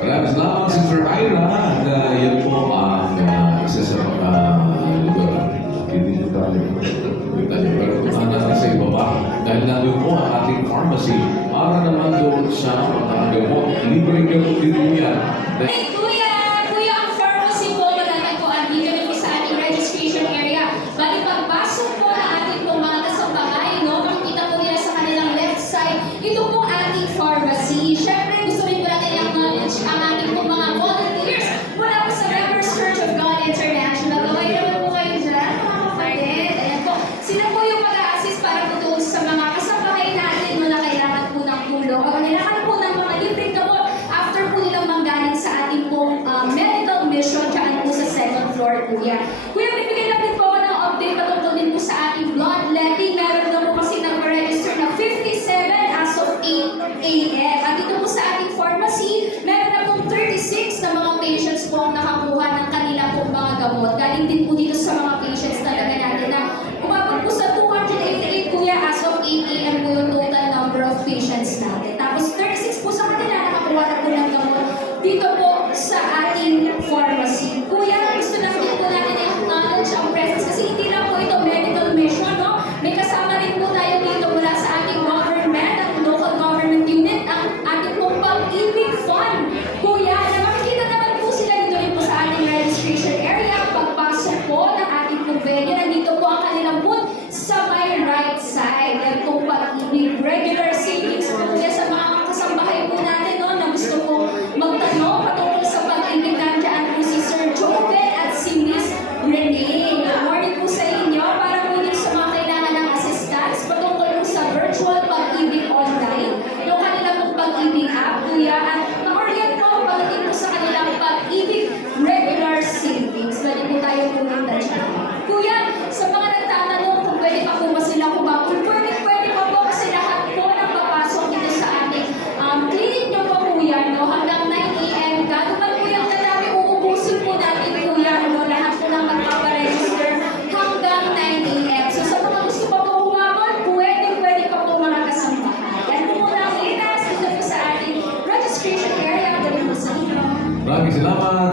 Maraming salamat, Sister Ira. Yan po ang isa sa mga hindi tayo. Pero punta natin sa ibaba. Dahil nandun po ang ating pharmacy para naman doon sa mga gamot. Libre gamot dito yan. Kuya, ang pharmacy po matatagpuan dito rin po sa ating registration area. Bali, pagpasok po na ating po mga kasambangay, no? Makikita po nila sa kanilang left side. Ito po ating pharmacy. Siyempre, gusto rin po natin i-acknowledge ang ating po mga volunteers mula po sa Members Church of God International. Gaway naman po kayo dyan, mga kapatid. Ayan po. Sila po yung mag-a-assist para po doon sa mga kasambangay natin no, na kailangan po ng tulong. O kailangan po ng mga libreng gamot after po nilang manggaling sa ating pong medical mission dyan po sa second floor, kuya. Kuya, bibigyan lang din po ako ng update patungkol din po sa ating bloodletting. Meron na po kasi nag-register na 57 as of 8 a.m. At dito po sa ating pharmacy, meron na pong 36 na mga patients po ang nakakuha ng kanilang pong mga gamot. Galing din po dito sa mga patients talaga natin na umabot po sa 288 kuya as of 8 a.m. po yung total number of patients natin. Tapos 36 po sa kanila nakakuha na po ng gamot dito po sa ating pharmacy. Kuya, gusto na po natin i-acknowledge ang presence kasi hindi lang po ito medical mission, no? May kasama rin po tayo dito mula sa ating government at local government unit, ang ating pong pag-ibig fund. Kuya, na makikita naman po sila dito rin po sa ating registration area. Pagpasok po ng ating pong venue, nandito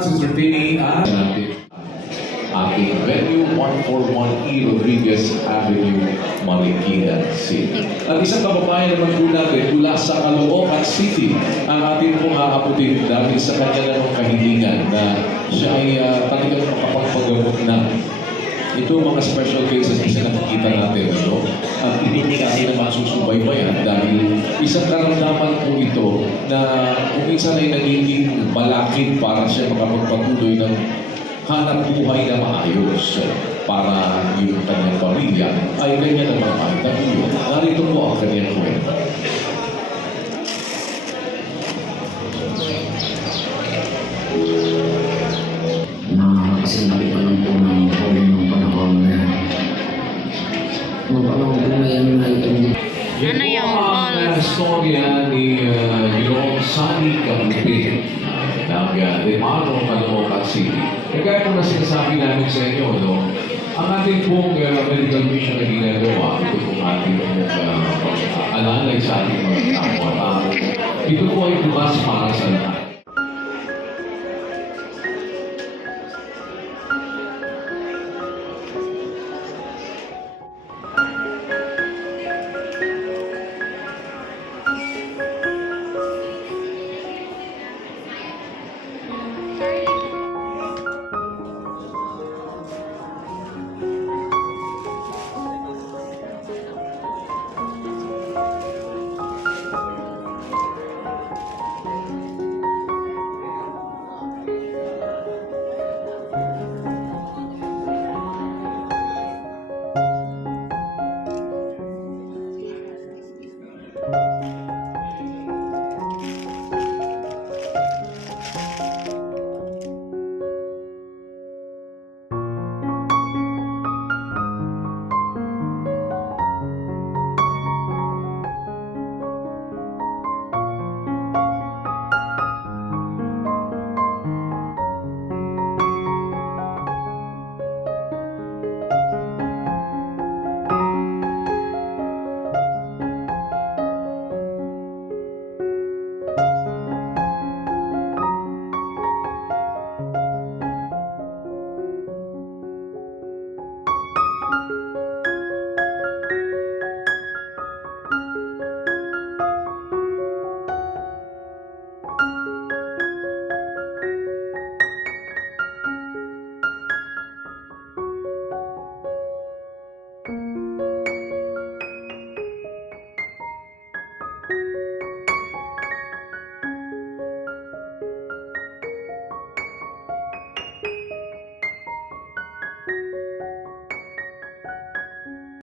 Sister Tini, natin ating venue 141 E. Rodriguez Avenue, Marikina City. At isang kababayan naman po natin mula sa Caloocan City ang ating pong aabutin dahil sa kanya namang kahilingan na siya ay talagang makapagpagamot na ito mga special cases kasi nakikita natin, ano? At hindi natin naman susubaybayan dahil isang karamdaman po ito na kung minsan ay nagiging balakid para siya makapagpatuloy ng hanap buhay na maayos para yung kanyang pamilya ay kanya naman ay natulog. Narito po ang kanyang kwento. Kasi balik pa lang po ng huli ng panahon na yan. Nung panahon po na yan na itong Ano yung ang storya ni Ginoong Sunny Campin ng Limano, Caloocan City. Kaya kung na sinasabi namin sa inyo, no, ang ating pong medical mission na ginagawa, ito pong ating alalay sa ating mga kapwa. Ito po ay bukas para sa lahat.